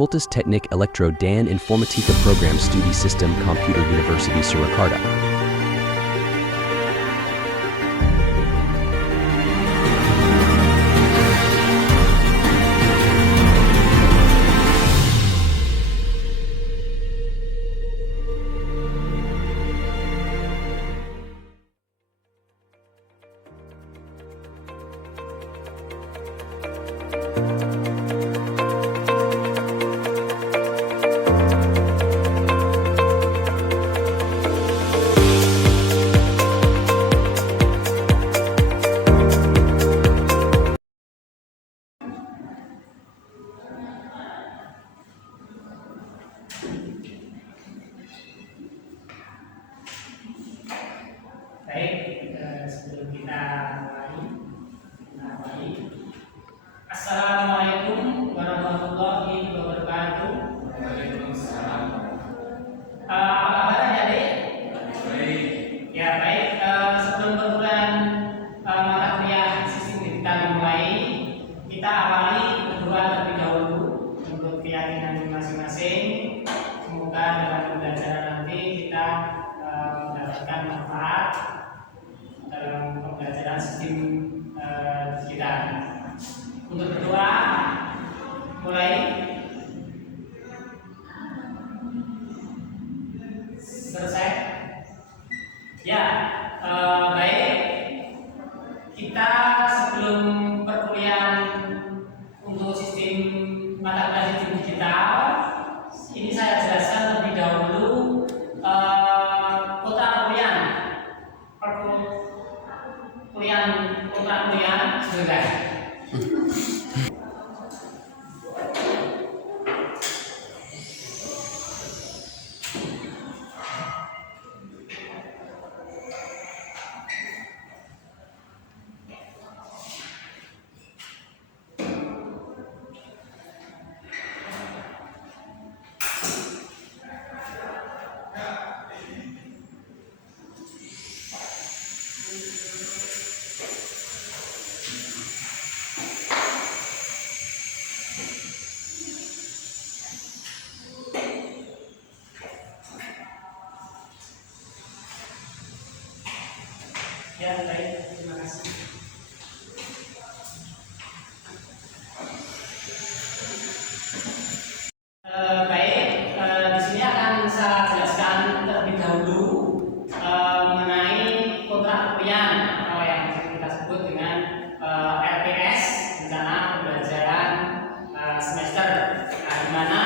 Fakultas Teknik Elektro dan Informatika Program Studi Sistem Komputer University Surakarta. Baik, sebelum kita mulai, Assalamualaikum warahmatullahi wabarakatuh. Waalaikumsalam. Apa kabar adik-adik? Baik. Ya baik, sebelum perkuliahan mata kuliah sistem digital dimulai, kita awali berdoa terlebih dahulu untuk keyakinan masing-masing. Semoga dalam pembelajaran nanti kita mendapatkan manfaat dalam pembelajaran sistem digital. Untuk berdoa, mulai. Selesai. Ya, baik. Kita sebelum perkuliahan untuk sistem mata kuliah sistem digital, ini saya jelaskan terlebih dahulu kuliah sudah. Ya, baik, terima kasih. Di sini akan saya jelaskan terlebih dahulu mengenai kontrak perkuliahan atau yang kita sebut dengan RPS, rencana pembelajaran semester. Nah, di mana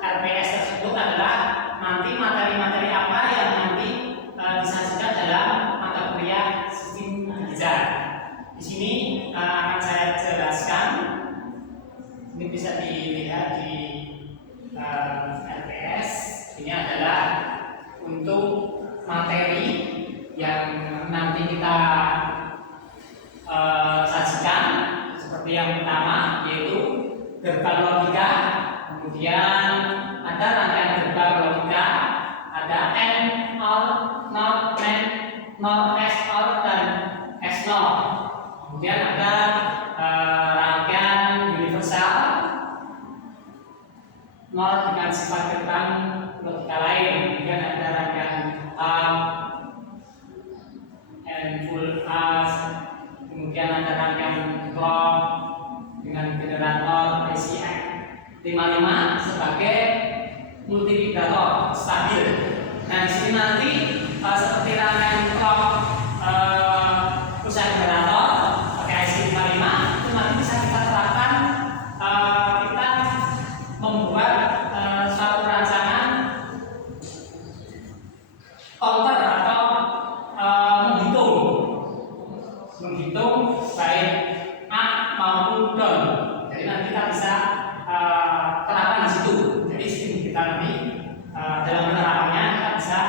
RPS tersebut adalah nanti materi-materi apa yang nanti disajikan dalam mata kuliah sistem digital. Di sini akan saya jelaskan. Ini bisa dilihat di RPS. Ini adalah untuk materi yang nanti kita sajikan. Seperti yang pertama yaitu gerbang logika, kemudian ada rangkaian gerbang logika, ada AND, OR, NOT, NAND, NOR, XOR, dan XNOR. Kemudian ada rangkaian universal, NOR dengan sifat gerbang logika lain. Kemudian ada rangkaian and full as, kemudian ada rangkaian clock dengan generator ICX 55 sebagai multiplikator stabil. Nah, di sini nanti seperti rangkaian clock usaha generator pakai IC 55 itu nanti bisa kita terapkan. Kita membuat suatu rancangan counter atau menghitung baik up maupun down. Jadi nanti kita bisa terapkan di situ. Jadi sistem kita nanti dalam penerapannya kita bisa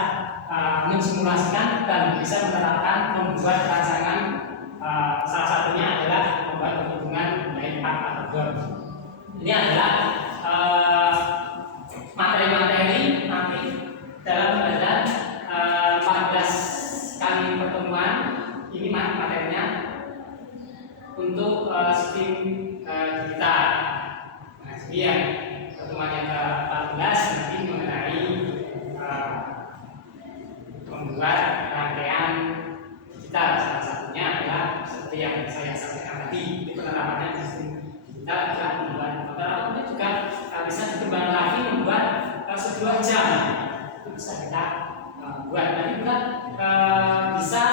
mensimulasikan dan bisa menerapkan membuat rancangan. Salah satunya adalah membuat perhitungan baik up atau down. Ini adalah materi-materi nanti dalam pembelajaran 14 kali pertemuan. Ini materinya untuk sistem digital. Nah, sekian pertemuan membuat. Dan juga bisa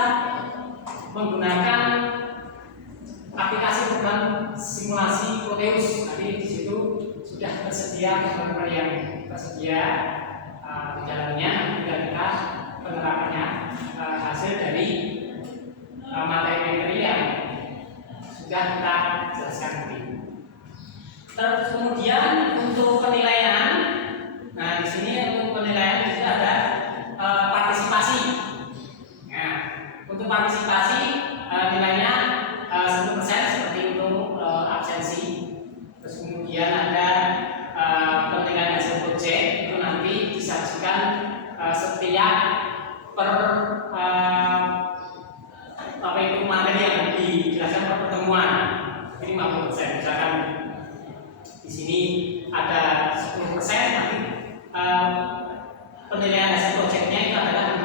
menggunakan aplikasi program simulasi Proteus. Nanti di situ sudah tersedia teman-teman yang tersedia di dalamnya. Juga kita penerapannya hasil dari materi-materi yang sudah kita jelaskan tadi. Terus kemudian untuk penilaian, nah di sini untuk penilaian di sini ada partisipasi. Nah, untuk partisipasi nilainya 10% seperti untuk absensi. Terus kemudian ada penilaian hasil proyek itu nanti disajikan setiap per materi yang dijelaskan per pertemuan. Ini 50%. Misalkan di sini ada 10%, nanti penilaian hasil proyeknya itu adalah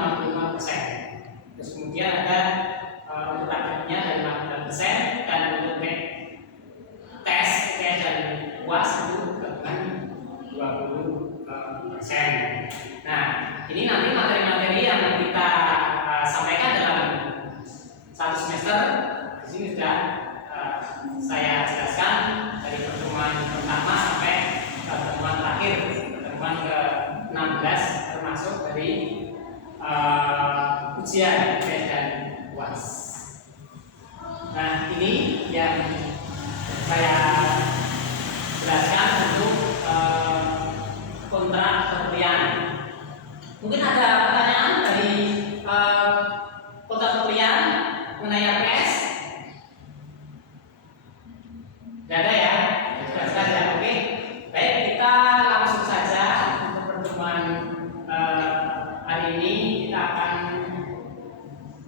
55%. Terus kemudian ada untuk targetnya dari 15% dan untuk tes dan UAS itu dengan 20%. Nah, ini nanti materi-materi yang kita sampaikan dalam satu semester. Di sini sudah saya jelaskan dari pertemuan pertama sampai pertemuan terakhir, pertemuan ke-16 termasuk dari ujian dan UAS. Nah, ini yang saya jelaskan untuk kontrak perkuliahan. Mungkin ada pertanyaan dari kontrak perkuliahan mengenai RPS? Tidak ada ya? Sudah saja. Oke. Baik, kita langsung saja untuk pertemuan hari ini kita akan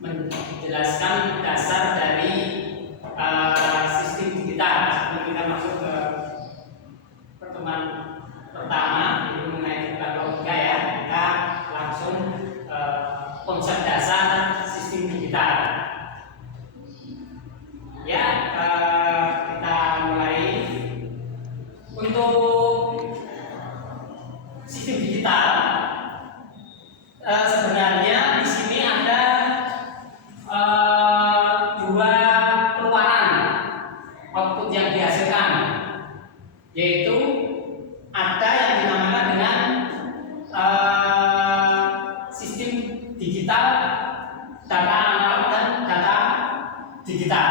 menjelaskan dasar dari sistem digital. Sebelum kita masuk ke pertemuan pertama itu mengenai digital logika ya, kita langsung konsep dasar sistem digital. Ya, kita mulai. Untuk sistem digital sebenarnya di sini ada dua keluaran output yang dihasilkan, yaitu ada yang dinamakan dengan sistem digital, data analog dan data digital.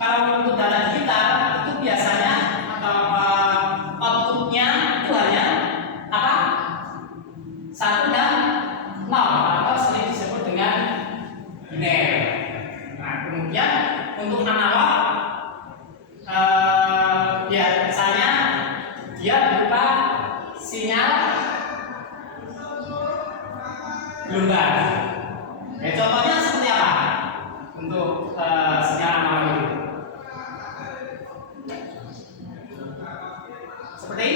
Kalau untuk data digital itu biasanya outputnya itu hanya apa? 1 dan 0 atau sering disebut dengan biner. Nah, kemudian untuk analog biasanya dia berupa sinyal gelombang. Contohnya seperti apa untuk sinyal analog itu? Seperti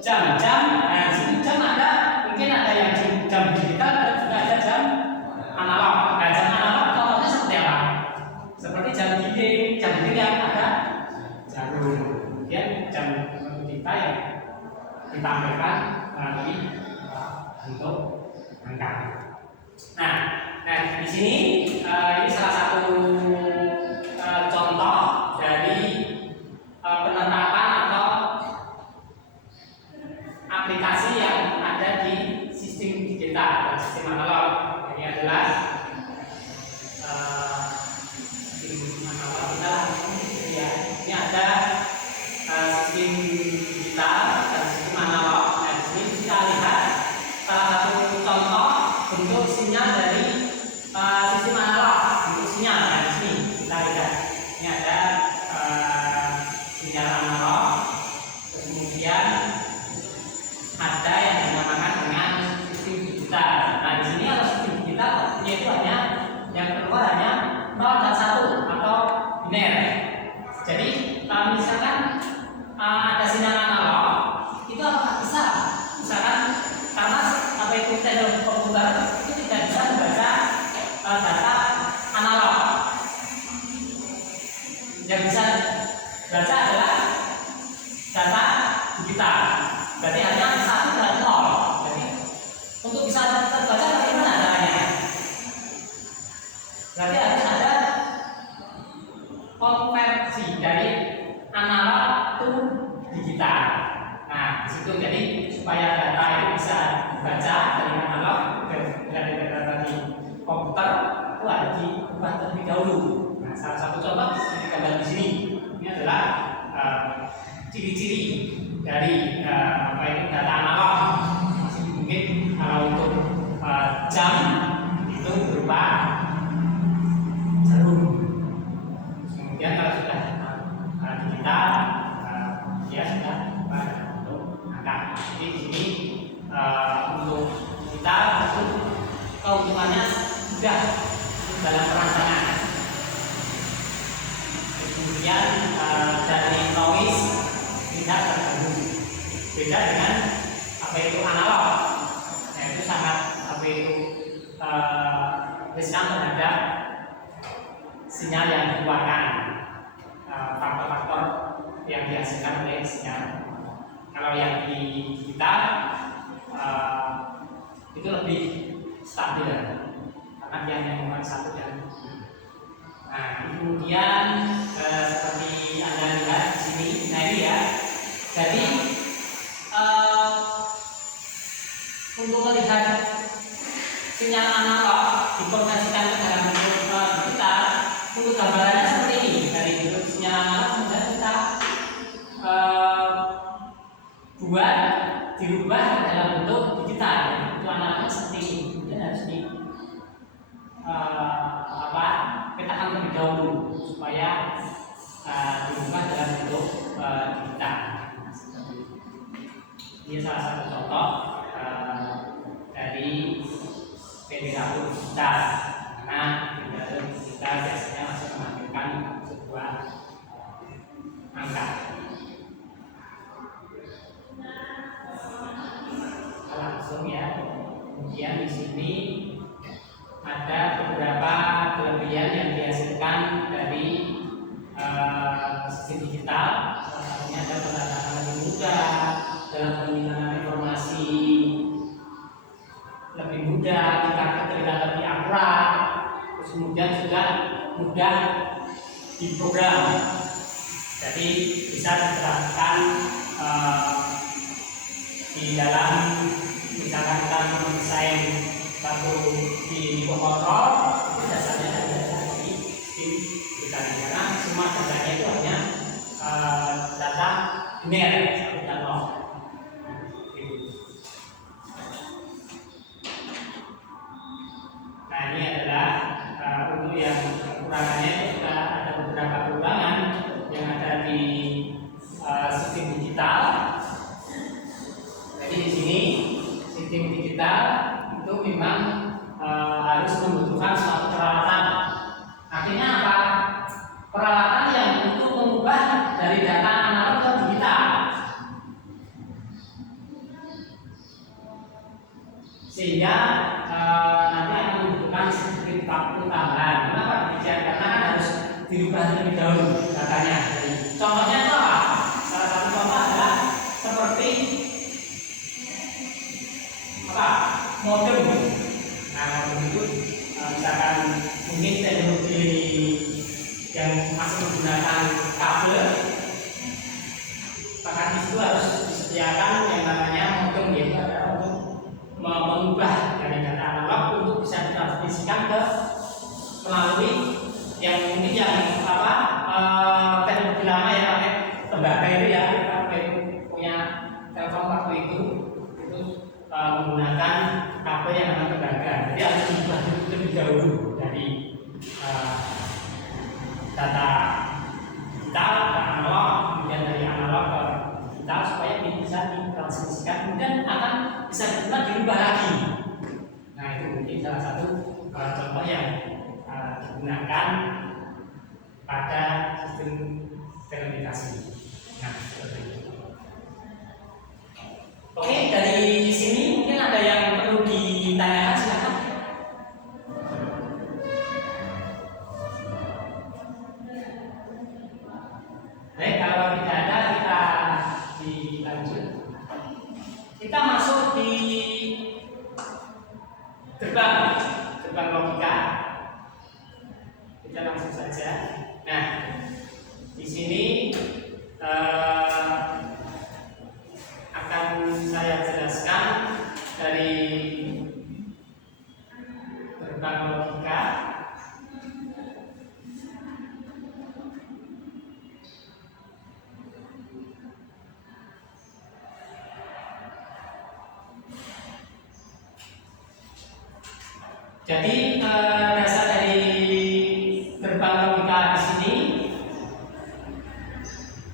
jam-jam. Nah, di sini jam ada, mungkin ada yang jam digital dan juga ada jam analog. Nah, jam analog contohnya seperti apa? Seperti jam dinding yang ada jarum. Kemudian jam kita yang ditampilkan melalui bentuk angka. Nah, di sini ini salah satu contoh dari penerapan atau aplikasi yang ada di sistem digital dan sistem analog. Ini adalah sistem analog kita langsung ya. Ini ada sistem digital dan sistem analog. Nah, di sini kita lihat salah satu contoh bentuk sinyal dari sistem analog, bentuk sinyal. Nah, di sini kita lihat ini ada sinyal analog. Terus kemudian ada yang dinamakan dengan sistem digital. Nah, di sini kalau sistem digital yaitu bisa baca dari analog ke dari tadi komputer itu harus diubah terlebih dahulu. Nah, salah satu contoh seperti gambar di sini ini adalah ciri-ciri dari data analog. Masih mungkin kalau untuk jam itu berupa jarum. Kemudian kalau sudah digital dia sudah untuk angka. Jadi di sini untuk kita itu keuntungannya sudah dalam perancangan. Kemudian dari noise tidak terganggu. Beda dengan apa itu analog. Nah, itu sangat apa itu riskan terhadap sinyal yang dikeluarkan, faktor-faktor yang dihasilkan oleh sinyal. Kalau yang di digital itu lebih stabil karena dia hanya satu dan nah, kemudian seperti Anda lihat di sini, nah ini ya. Jadi untuk melihat sinyal analog dikonversikan ke dalam bentuk digital, untuk gambarannya seperti ini. Dari bentuk sinyal analog kemudian kita buat dirubah dalam bentuk digital. Itu analognya seperti ini. Kemudian harus di petakan terlebih dahulu supaya dirubah dalam bentuk digital. Ini salah satu contoh dari pendekatan digital. Karena pendekatan digital biasanya masih menampilkan sebuah angka. Langsung ya. Kemudian di sini ada beberapa kelebihan yang dihasilkan dari sistem digital. Salah satunya ada pendataan lebih mudah dalam penyimpanan informasi, lebih mudah, tingkat keterlibatan lebih akurat, terus kemudian juga mudah diprogram. Jadi bisa diterapkan di dalam misalkan kita mendesain satu di mikrokontrol, itu dasarnya adalah dari sistem kita karena semua datanya itu hanya data biner satu dan nol. Nah ini adalah untuk yang kekurangannya itu sudah ada beberapa kekurangan yang ada di sistem digital. Jadi di sini sistem digital itu memang harus membutuhkan suatu peralatan. Artinya apa? Peralatan yang untuk mengubah dari data analog ke digital. Sehingga nanti akan membutuhkan sedikit waktu tambahan. Kenapa demikian? Karena kan harus dirubah terlebih dahulu datanya. Contohnya itu apa? Salah satu contoh adalah seperti apa? Modem. Nah, modem itu misalkan mungkin teknologi yang masih menggunakan kabel, maka di situ harus disediakan yang namanya modem, yaitu adalah untuk mengubah dari data analog untuk bisa ditransmisikan ke melalui yang mungkin yang teknologi lama ya pakai tembaga itu ya, kita punya telepon waktu itu menggunakan kabel yang namanya tembaga. Jadi harus diubah terlebih dahulu dari data digital ke analog, kemudian dari analog ke digital supaya ini bisa ditransmisikan, kemudian akan bisa dirubah lagi. Nah itu mungkin salah satu contoh yang digunakan pada sistem telekomunikasi. Nah seperti itu. Oke, dari sini mungkin ada yang perlu ditanyakan, silakan. Baik, kalau tidak ada kita dilanjut. Kita masuk di gerbang logika. Kita langsung saja. Nah, di sini akan saya jelaskan gerbang logika. Jadi dasar dari gerbang logika di sini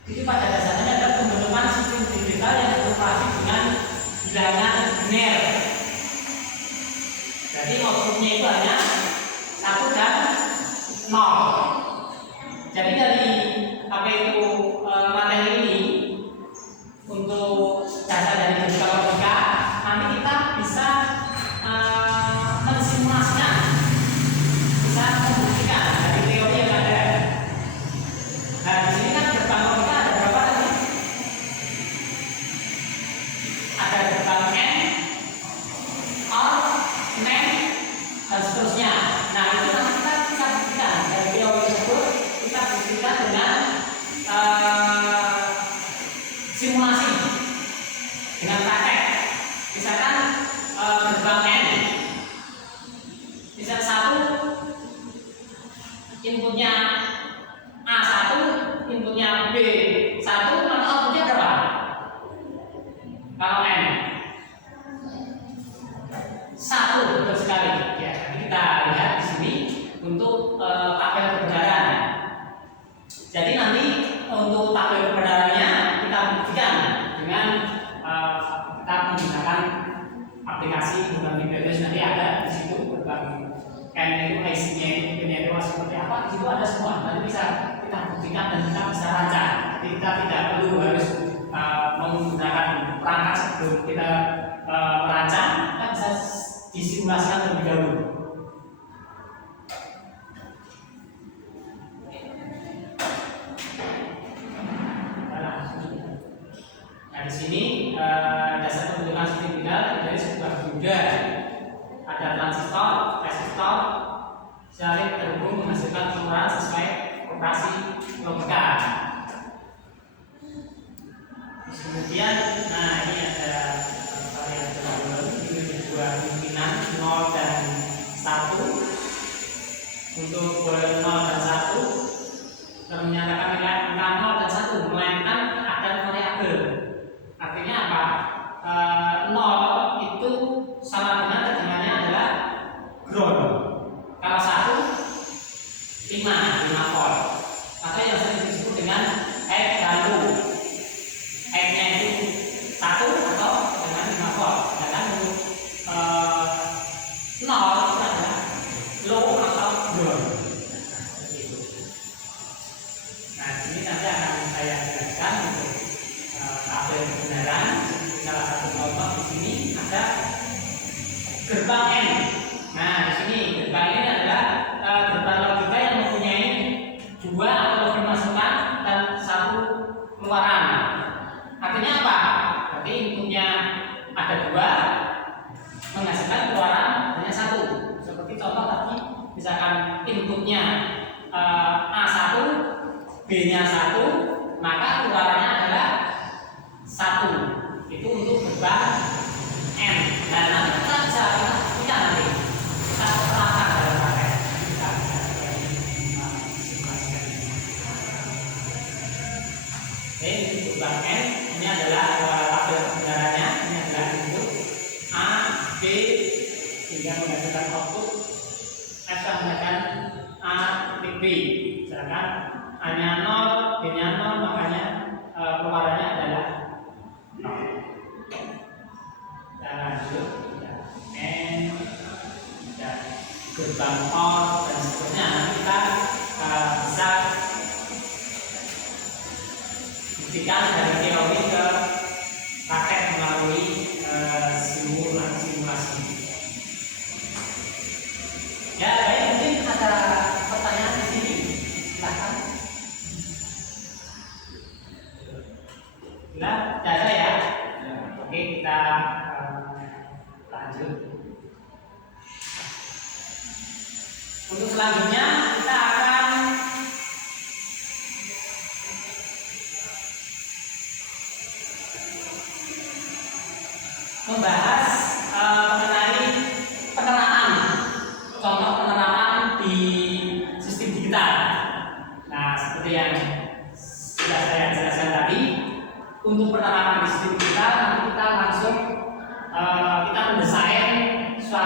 itu pada dasarnya adalah pembentukan sistem digital yang beroperasi dengan bilangan biner. Jadi outputnya itu hanya 1 dan 0. Jadi dari apa itu materi ini untuk dasar dari gerbang logika, nanti kita bisa mensimulasikan, bisa membuktikan dari teori yang ada. Nah di sini kan gerbang logika ada berapa tadi? Ada gerbang N, OR, NAND, dan seterusnya. Nah itu nanti kita bisa buktikan dari teori tersebut, kita buktikan dengan simulasi dengan praktek. Misalkan gerbang N, misal 1 inputnya A1, inputnya B1, maka outputnya berapa? Kalau N 1, betul sekali. Ya, kita lihat di sini untuk tabel kebenaran. Jadi nanti untuk tabel kebenarannya kita buktikan dengan kita menggunakan aplikasi bukan Windows. Nanti ada di situ gerbang N itu IC-nya itu pinnya itu seperti apa, di situ ada semua. Nanti bisa kita buktikan dan kita bisa rancang. Jadi kita tidak perlu harus menggunakan perangkat sebelum kita merancang, kita bisa disimulasikan terlebih dahulu. Nah di sini dasar pembentukan sistem digital dari sebuah dioda. Ada transistor, resistor, saling terhubung menghasilkan keluaran sesuai operasi logika. Kemudian, nah ini ada variabel tabel, ini dua kemungkinan 0 dan 1. Untuk 0 dan 1 menyatakan angka 0 dan 1, melainkan ada variabel. Artinya apa? 0 itu sama dengan tegangannya adalah ground. Kalau 1 5 volt. Maka yang sering disebut dengan head value. Headnya itu 1 atau dengan 5 volt. Dan untuk 0 itu adalah low atau ground. Nah, ini nanti akan saya jelaskan untuk tabel kebenaran. Salah satu contoh di sini ada gerbang N. Nah, di sini gerbang ini adalah gerbang logika yang mempunyai 2 output masukan dan 1 keluaran. Artinya apa? Berarti inputnya ada 2, menghasilkan keluaran hanya 1. Seperti contoh tadi, misalkan inputnya A1, B-nya 1, maka keluarannya adalah 1. Itu untuk gerbang N. Dan nanti kita bisa buktikan nanti. Kita terapkan dalam praktek. Kita bisa simulasikan. Oke, untuk gerbang N ini adalah tabel kebenarannya. Ini adalah input A, B, sehingga menghasilkan output F menghasilkan A titik B. Misalkan A-nya 0, B-nya 0, makanya keluarannya adalah 0. Kita lanjut, N, dan gerbang OR dan seterusnya. Nanti kita bisa buktikan dari teori ke praktek melalui simulasi. Ya, baik, mungkin ada pertanyaan di sini. Silakan. Tidak ada ya? Oke, kita lanjut.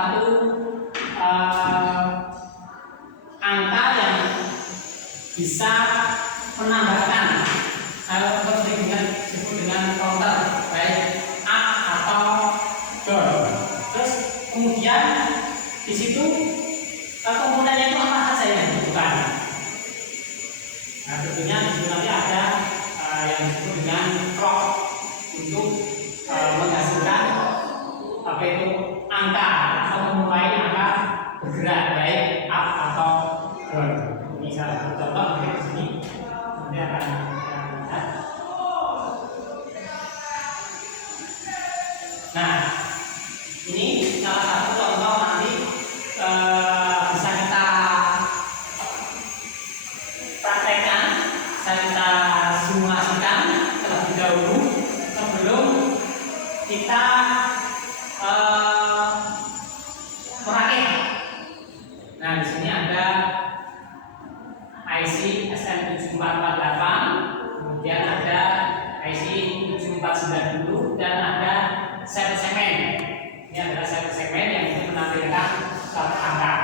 satu angka yang bisa menambahkan atau disebut dengan counter, baik up atau down. Terus kemudian di situ komponennya itu apa saja yang dibutuhkan. Nah, tentunya di situ nanti ada yang disebut dengan clock untuk menghasilkan apa itu angka atau memulai angka bergerak baik up atau down. Ini salah satu contoh mungkin di sini nanti akan kita lihat. Nah, ini salah satu contoh nanti bisa kita praktekkan, bisa kita simulasikan terlebih dahulu sebelum kita merakit. Nah, di sini ada IC SN7448, kemudian ada IC 7490 dan ada satu segmen. Ini adalah satu segmen yang menampilkan satu angka.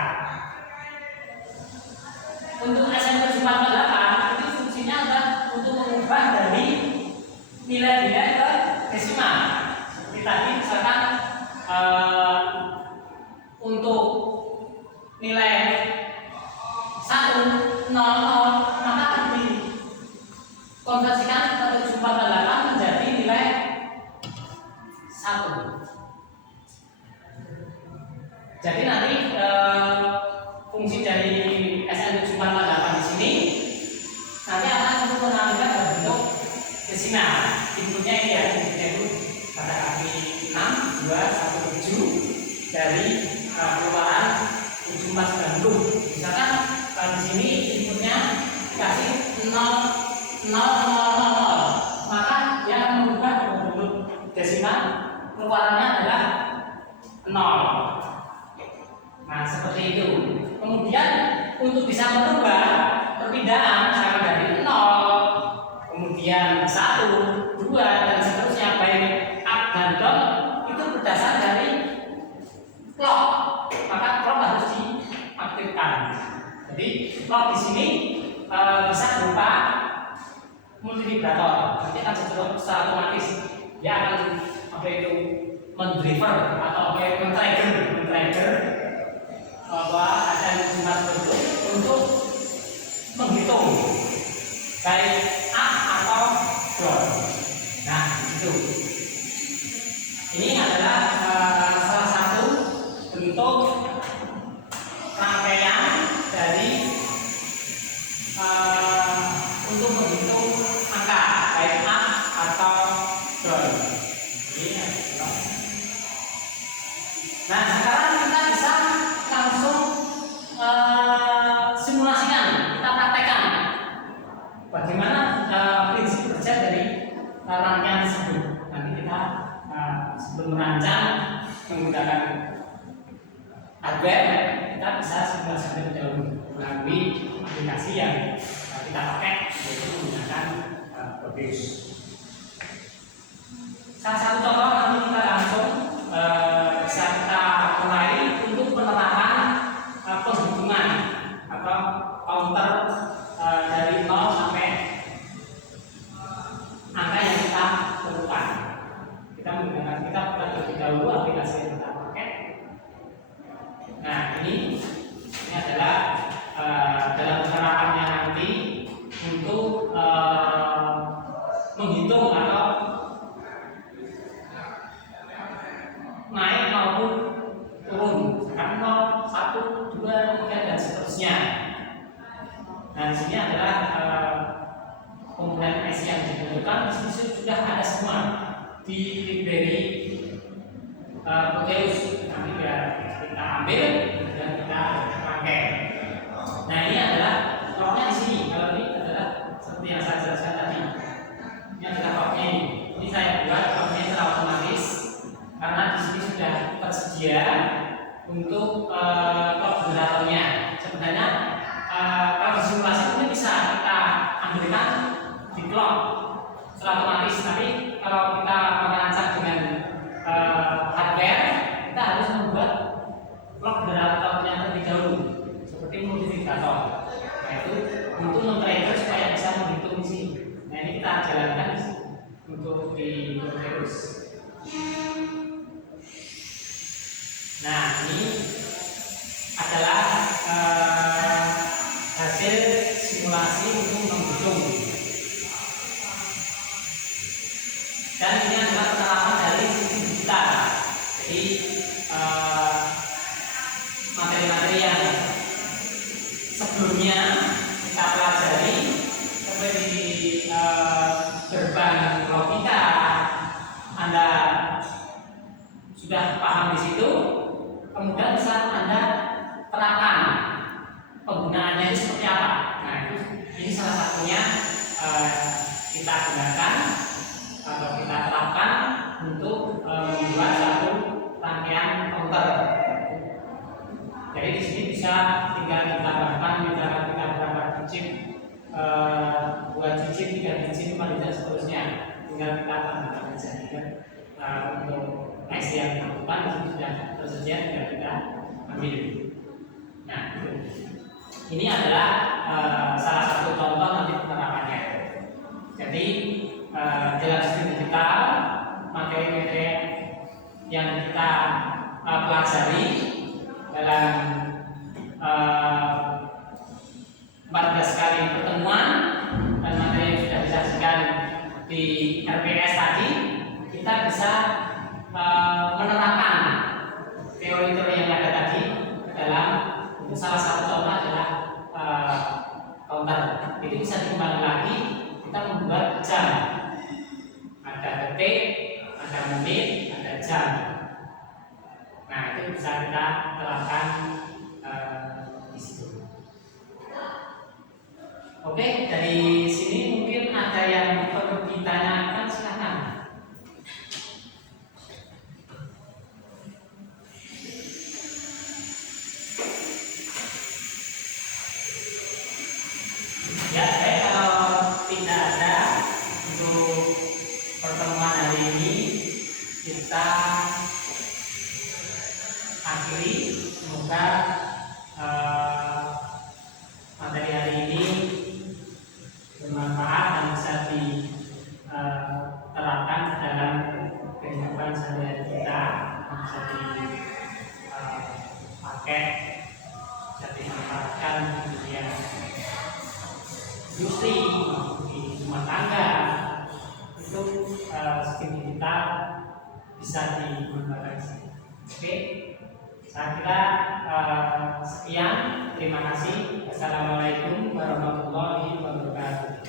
Untuk SN7448 itu fungsinya adalah untuk mengubah dari nilai-nilai ke desimal. Seperti tadi misalkan untuk nilai 100 maka dikonversikan ke 748 menjadi nilai 1. Jadi nanti fungsi dari SN7448 di sini nanti akan untuk menampilkan bentuk desimal. Inputnya ini ya, inputnya itu pada kaki 6, 2, 1, 7 dari keluaran 7490. Misalkan di sini inputnya dikasih 0, 0, 0, 0, 0, maka dia akan merubah bentuk desimal, keluarannya adalah 0. Nah, seperti itu. Kemudian untuk bisa merubah perpindahan misalkan dari 0, kemudian 1, 2 dan seterusnya baik up dan down itu berdasar dari clock. Maka clock harus diaktifkan. Jadi clock di sini bisa berupa multivibrator. Nanti akan secara otomatis dia akan apa itu mendriver atau apa itu men-trigger bahwa ada jumlah bentuk untuk menghitung baik up atau down. Nah, itu. Ini adalah salah satu bentuk rangkaian dari untuk menghitung angka baik up atau down. Ini adalah. Nah, sekarang kita bisa langsung simulasikan, kita praktekkan bagaimana prinsip kerja dari rangkaian tersebut. Nanti kita sebelum merancang menggunakan hardware, kita bisa simulasikan terlebih dahulu melalui aplikasi yang kita pakai, yaitu menggunakan Proteus. Salah satu contoh nanti kita langsung bisa kita mulai untuk penerapan penghitungan atau counter dari 0 sampai angka yang kita tentukan. Kita menggunakan terlebih dahulu aplikasi yang kita pakai. Nah, ini adalah dalam penerapannya nanti untuk menghitung atau naik maupun turun, kan 0, 1, 2, 3 dan seterusnya. Nah, di sini adalah komponen IC yang dibutuhkan. Di sini sudah ada semua di library Proteus. Nanti kita ambil dan kita pakai. Nah, ini adalah clocknya di sini. Kalau ini adalah seperti yang saya jelaskan tadi. Ini adalah clocknya ini. Ini saya buat clocknya secara otomatis karena di sini sudah tersedia untuk clock generatornya. Sebenarnya kalau simulasi ini bisa kita ambilkan di clock secara otomatis, tapi kalau kita merancang dengan hardware, kita harus membuat Nah, ini adalah hasil simulasi untuk menghitung. Dan ini adalah penerapan dari sistem kita. Jadi materi-materi yang sebelumnya kita pelajari seperti gerbang logika, Anda sudah paham di situ, kemudian bisa Anda terapkan penggunaannya itu seperti apa. Nah, ini salah satunya kita gunakan atau kita terapkan untuk membuat satu rangkaian counter. Jadi di sini bisa tinggal ditambahkan misalkan kita berapa digit, 2 digit, 3 digit, 4 digit, seterusnya. Tinggal kita tambahkan saja. Untuk next yang dilakukan di sini sudah tersedia, tinggal kita ambil. Nah, ini adalah salah satu contoh nanti penerapannya. Jadi dalam sistem digital, materi-materi yang kita pelajari dalam 14 kali pertemuan dan materi yang sudah disajikan di RPS tadi, kita bisa menerapkan teori-teori yang ada tadi ke dalam. Salah satu contoh adalah counter. Itu bisa dikembangkan lagi, kita membuat jam. Ada detik, ada menit, ada jam. Nah, itu bisa kita terapkan di situ. Oke, dari sini mungkin ada yang perlu ditanyakan, silakan. Ya, kalau tidak ada untuk pertemuan hari ini, kita akhiri. Semoga materi hari ini bermanfaat dan bisa diterapkan dalam kehidupan sehari-hari kita, bisa dipakai, bisa dimanfaatkan di dunia industri, di rumah tangga. Itu sistem digital bisa dimanfaatkan. Oke, saya kira sekian. Terima kasih. Assalamualaikum warahmatullahi wabarakatuh.